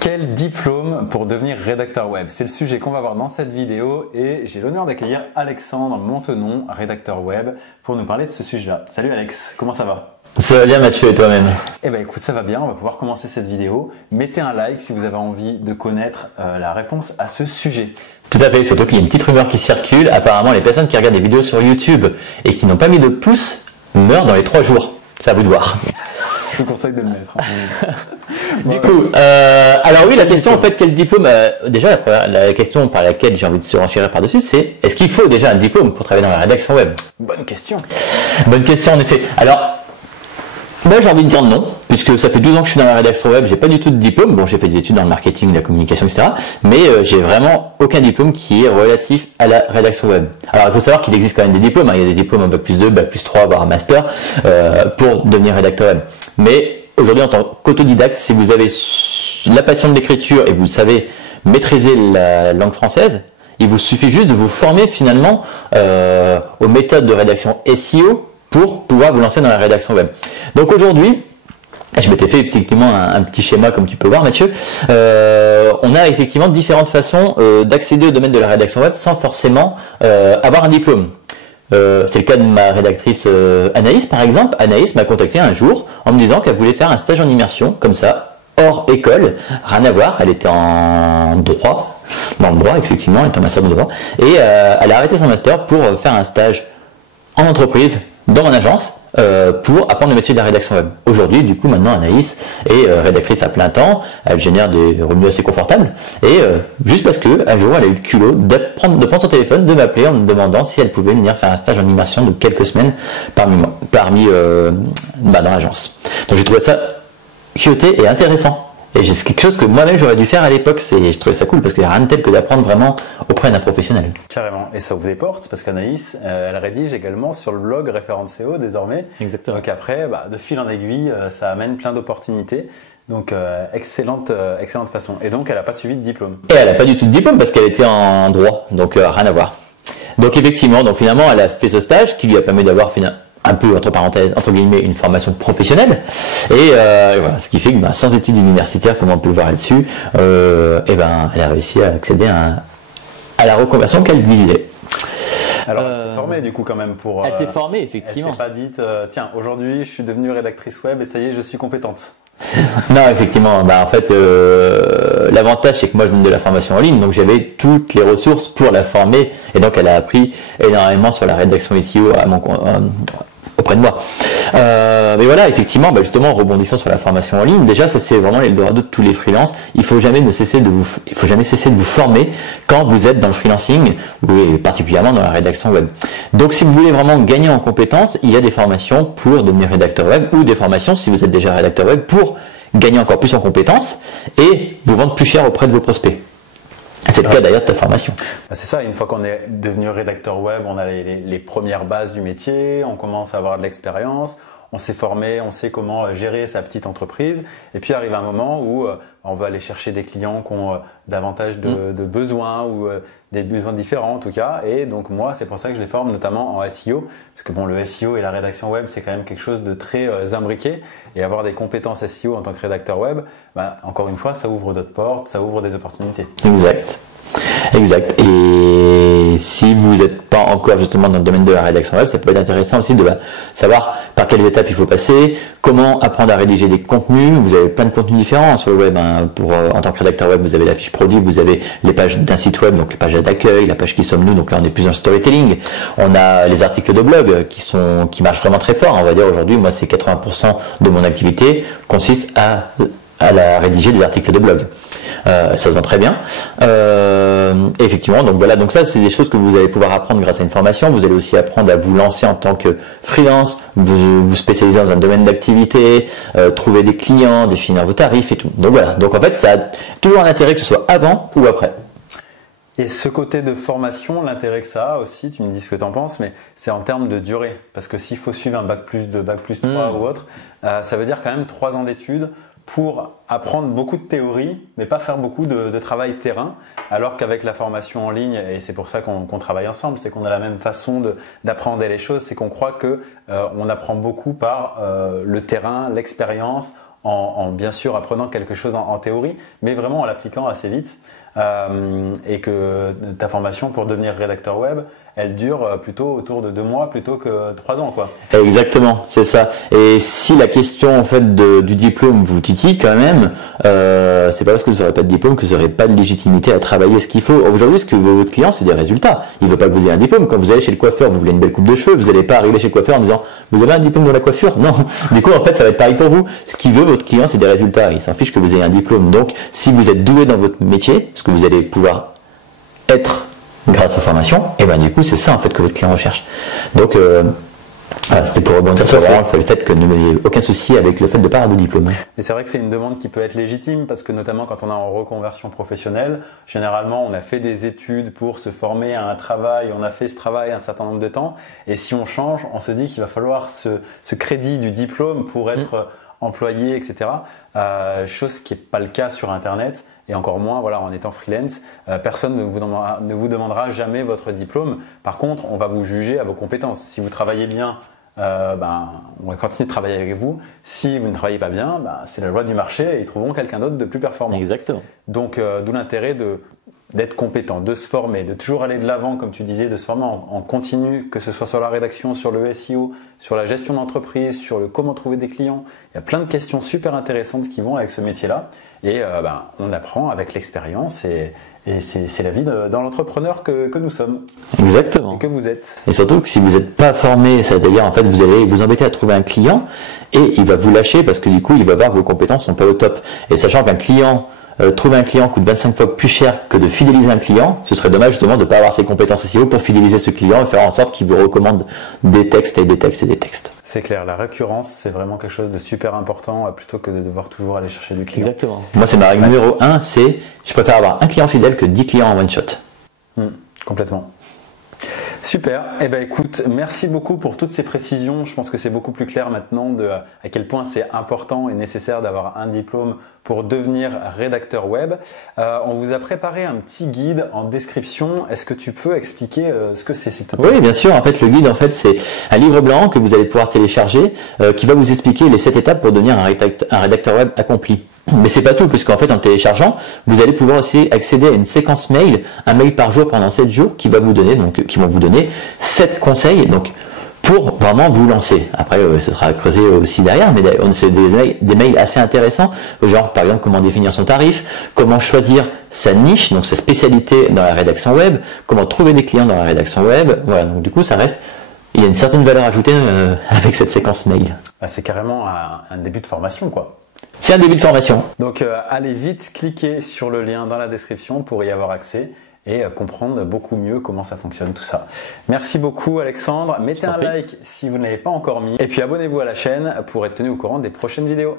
Quel diplôme pour devenir rédacteur web? C'est le sujet qu'on va voir dans cette vidéo et j'ai l'honneur d'accueillir Alexandre Montenon, rédacteur web, pour nous parler de ce sujet-là. Salut Alex, comment ça va? Ça va bien Mathieu et toi-même? Eh ben écoute, ça va bien, on va pouvoir commencer cette vidéo. Mettez un like si vous avez envie de connaître la réponse à ce sujet. Tout à fait, surtout qu'il y a une petite rumeur qui circule. Apparemment, les personnes qui regardent des vidéos sur YouTube et qui n'ont pas mis de pouce meurent dans les 3 jours. C'est à vous de voir. Je vous conseille de le mettre. Du coup, alors oui, la question en fait, quel diplôme déjà, la question par laquelle j'ai envie de se renchérir par-dessus, c'est est-ce qu'il faut déjà un diplôme pour travailler dans la rédaction web? Bonne question. Bonne question en effet. Alors, moi j'ai envie de dire non, puisque ça fait 12 ans que je suis dans la rédaction web, j'ai pas du tout de diplôme. Bon, j'ai fait des études dans le marketing, la communication, etc. Mais j'ai vraiment aucun diplôme qui est relatif à la rédaction web. Alors il faut savoir qu'il existe quand même des diplômes, hein. Il y a des diplômes en Bac+2, Bac+3, voire master, pour devenir rédacteur web. Mais aujourd'hui, en tant qu'autodidacte, si vous avez la passion de l'écriture et vous savez maîtriser la langue française, il vous suffit juste de vous former finalement aux méthodes de rédaction SEO pour pouvoir vous lancer dans la rédaction web. Donc aujourd'hui, je m'étais fait effectivement un petit schéma comme tu peux voir Mathieu. On a effectivement différentes façons d'accéder au domaine de la rédaction web sans forcément avoir un diplôme. C'est le cas de ma rédactrice Anaïs par exemple. Anaïs m'a contacté un jour en me disant qu'elle voulait faire un stage en immersion comme ça, hors école, rien à voir. Elle était en droit, dans le droit effectivement, elle était en master de droit, et elle a arrêté son master pour faire un stage en entreprise, dans mon agence, pour apprendre le métier de la rédaction web. Aujourd'hui, du coup, maintenant, Anaïs est rédactrice à plein temps, elle génère des revenus assez confortables, et juste parce que un jour, elle a eu le culot de prendre son téléphone, de m'appeler en me demandant si elle pouvait venir faire un stage en immersion de quelques semaines dans l'agence. Donc j'ai trouvé ça cute et intéressant. Et c'est quelque chose que moi-même j'aurais dû faire à l'époque. Je trouvais ça cool parce qu'il n'y a rien de tel que d'apprendre vraiment auprès d'un professionnel. Carrément. Et ça ouvre des portes parce qu'Anaïs, elle rédige également sur le blog Référent SEO désormais. Exactement. Donc après, de fil en aiguille, ça amène plein d'opportunités. Donc excellente façon. Et donc elle n'a pas suivi de diplôme. Et elle n'a pas du tout de diplôme parce qu'elle était en droit. Donc rien à voir. Donc effectivement, finalement elle a fait ce stage qui lui a permis d'avoir un peu, entre parenthèses, entre guillemets, une formation professionnelle. Et voilà, ce qui fait que sans études universitaires, comme on peut le voir là-dessus, elle a réussi à accéder à la reconversion qu'elle visait. Alors elle s'est formée du coup quand même pour... Elle s'est formée effectivement. Elle s'est pas dite, tiens, aujourd'hui je suis devenue rédactrice web et ça y est, je suis compétente. Non, effectivement, en fait, l'avantage c'est que moi je donne de la formation en ligne, donc j'avais toutes les ressources pour la former, et donc elle a appris énormément sur la rédaction SEO auprès de moi. Mais voilà, effectivement, justement, rebondissant sur la formation en ligne, déjà ça c'est vraiment l'Eldorado de tous les freelances. Il faut jamais cesser de vous former quand vous êtes dans le freelancing, et particulièrement dans la rédaction web. Donc si vous voulez vraiment gagner en compétences, il y a des formations pour devenir rédacteur web, ou des formations si vous êtes déjà rédacteur web pour gagner encore plus en compétences et vous vendre plus cher auprès de vos prospects. C'est le cas d'ailleurs de ta formation. C'est ça, une fois qu'on est devenu rédacteur web, on a les premières bases du métier, on commence à avoir de l'expérience, on s'est formé, on sait comment gérer sa petite entreprise. Et puis arrive un moment où on va aller chercher des clients qui ont davantage de besoins ou des besoins différents en tout cas. Et donc moi, c'est pour ça que je les forme notamment en SEO. Parce que le SEO et la rédaction web, c'est quand même quelque chose de très imbriqué. Et avoir des compétences SEO en tant que rédacteur web, encore une fois, ça ouvre d'autres portes, ça ouvre des opportunités. Exact. Et si vous n'êtes pas encore justement dans le domaine de la rédaction web, ça peut être intéressant aussi de savoir par quelles étapes il faut passer, comment apprendre à rédiger des contenus. Vous avez plein de contenus différents sur le web. En tant que rédacteur web, vous avez la fiche produit, vous avez les pages d'un site web, donc les pages d'accueil, la page qui sommes-nous, donc là on est plus en storytelling. On a les articles de blog qui marchent vraiment très fort. On va dire aujourd'hui, moi c'est 80% de mon activité consiste à rédiger des articles de blog. Ça se vend très bien. Effectivement, donc ça c'est des choses que vous allez pouvoir apprendre grâce à une formation. Vous allez aussi apprendre à vous lancer en tant que freelance, vous spécialiser dans un domaine d'activité, trouver des clients, définir vos tarifs et tout. Donc voilà, donc en fait ça a toujours un intérêt que ce soit avant ou après. Et ce côté de formation, l'intérêt que ça a aussi, tu me dis ce que tu en penses, mais c'est en termes de durée. Parce que s'il faut suivre un Bac+2, Bac+3 ou autre, ça veut dire quand même 3 ans d'études pour apprendre beaucoup de théorie, mais pas faire beaucoup de travail terrain, alors qu'avec la formation en ligne, et c'est pour ça qu'on travaille ensemble, c'est qu'on a la même façon d'appréhender les choses, c'est qu'on croit que on apprend beaucoup par le terrain, l'expérience, en bien sûr apprenant quelque chose en théorie, mais vraiment en l'appliquant assez vite. Et que ta formation pour devenir rédacteur web, elle dure plutôt autour de 2 mois plutôt que 3 ans, quoi. Exactement, c'est ça. Et si la question en fait du diplôme vous titille quand même, c'est pas parce que vous n'aurez pas de diplôme que vous n'aurez pas de légitimité à travailler ce qu'il faut. Aujourd'hui, ce que veut votre client, c'est des résultats. Il veut pas que vous ayez un diplôme. Quand vous allez chez le coiffeur, vous voulez une belle coupe de cheveux, vous n'allez pas arriver chez le coiffeur en disant vous avez un diplôme de la coiffure. Non. Du coup, en fait, ça va être pareil pour vous. Ce qu'il veut votre client, c'est des résultats. Il s'en fiche que vous ayez un diplôme. Donc, si vous êtes doué dans votre métier, ce que vous allez pouvoir être grâce aux formations, et ben du coup c'est ça en fait que votre client recherche. Donc voilà, c'était pour rebondir sur le fait que vous n'ayez aucun souci avec le fait de ne pas avoir de diplôme. Et c'est vrai que c'est une demande qui peut être légitime parce que notamment quand on est en reconversion professionnelle, généralement on a fait des études pour se former à un travail, on a fait ce travail un certain nombre de temps, et si on change, on se dit qu'il va falloir ce crédit du diplôme pour être employé, etc. Chose qui n'est pas le cas sur Internet. Et encore moins, voilà, en étant freelance, personne ne vous demandera jamais votre diplôme. Par contre, on va vous juger à vos compétences. Si vous travaillez bien, on va continuer de travailler avec vous. Si vous ne travaillez pas bien, c'est la loi du marché et ils trouveront quelqu'un d'autre de plus performant. Exactement. Donc, d'où l'intérêt d'être compétent, de se former, de toujours aller de l'avant, comme tu disais, de se former en continu, que ce soit sur la rédaction, sur le SEO, sur la gestion d'entreprise, sur le comment trouver des clients. Il y a plein de questions super intéressantes qui vont avec ce métier-là. Et on apprend avec l'expérience et c'est la vie dans l'entrepreneur que nous sommes. Exactement. Et que vous êtes. Et surtout que si vous n'êtes pas formé, c'est-à-dire en fait vous allez vous embêter à trouver un client et il va vous lâcher parce que du coup il va voir que vos compétences sont pas au top. Et sachant qu'un client trouver un client coûte 25 fois plus cher que de fidéliser un client, ce serait dommage justement de ne pas avoir ses compétences SEO pour fidéliser ce client et faire en sorte qu'il vous recommande des textes et des textes et des textes. C'est clair, la récurrence, c'est vraiment quelque chose de super important plutôt que de devoir toujours aller chercher du client. Exactement. Moi, c'est ma règle numéro 1, c'est je préfère avoir un client fidèle que 10 clients en one shot. Complètement. Super. Eh ben, écoute, merci beaucoup pour toutes ces précisions. Je pense que c'est beaucoup plus clair maintenant à quel point c'est important et nécessaire d'avoir un diplôme pour devenir rédacteur web. On vous a préparé un petit guide en description. Est-ce que tu peux expliquer ce que c'est, s'il te plaît ? Oui, bien sûr. En fait, le guide, c'est un livre blanc que vous allez pouvoir télécharger qui va vous expliquer les 7 étapes pour devenir un rédacteur web accompli. Mais c'est pas tout, puisqu'en fait, en téléchargeant, vous allez pouvoir aussi accéder à une séquence mail, un mail par jour pendant 7 jours, qui vont vous donner 7 conseils, donc, pour vraiment vous lancer. Après, ce sera creusé aussi derrière, mais c'est des mails assez intéressants, genre, par exemple, comment définir son tarif, comment choisir sa niche, donc sa spécialité dans la rédaction web, comment trouver des clients dans la rédaction web. Voilà, donc du coup, il y a une certaine valeur ajoutée avec cette séquence mail. C'est carrément un début de formation, quoi. C'est un début de formation. Donc allez vite cliquer sur le lien dans la description pour y avoir accès et comprendre beaucoup mieux comment ça fonctionne tout ça. Merci beaucoup Alexandre, mettez un like si vous ne l'avez pas encore mis et puis abonnez-vous à la chaîne pour être tenu au courant des prochaines vidéos.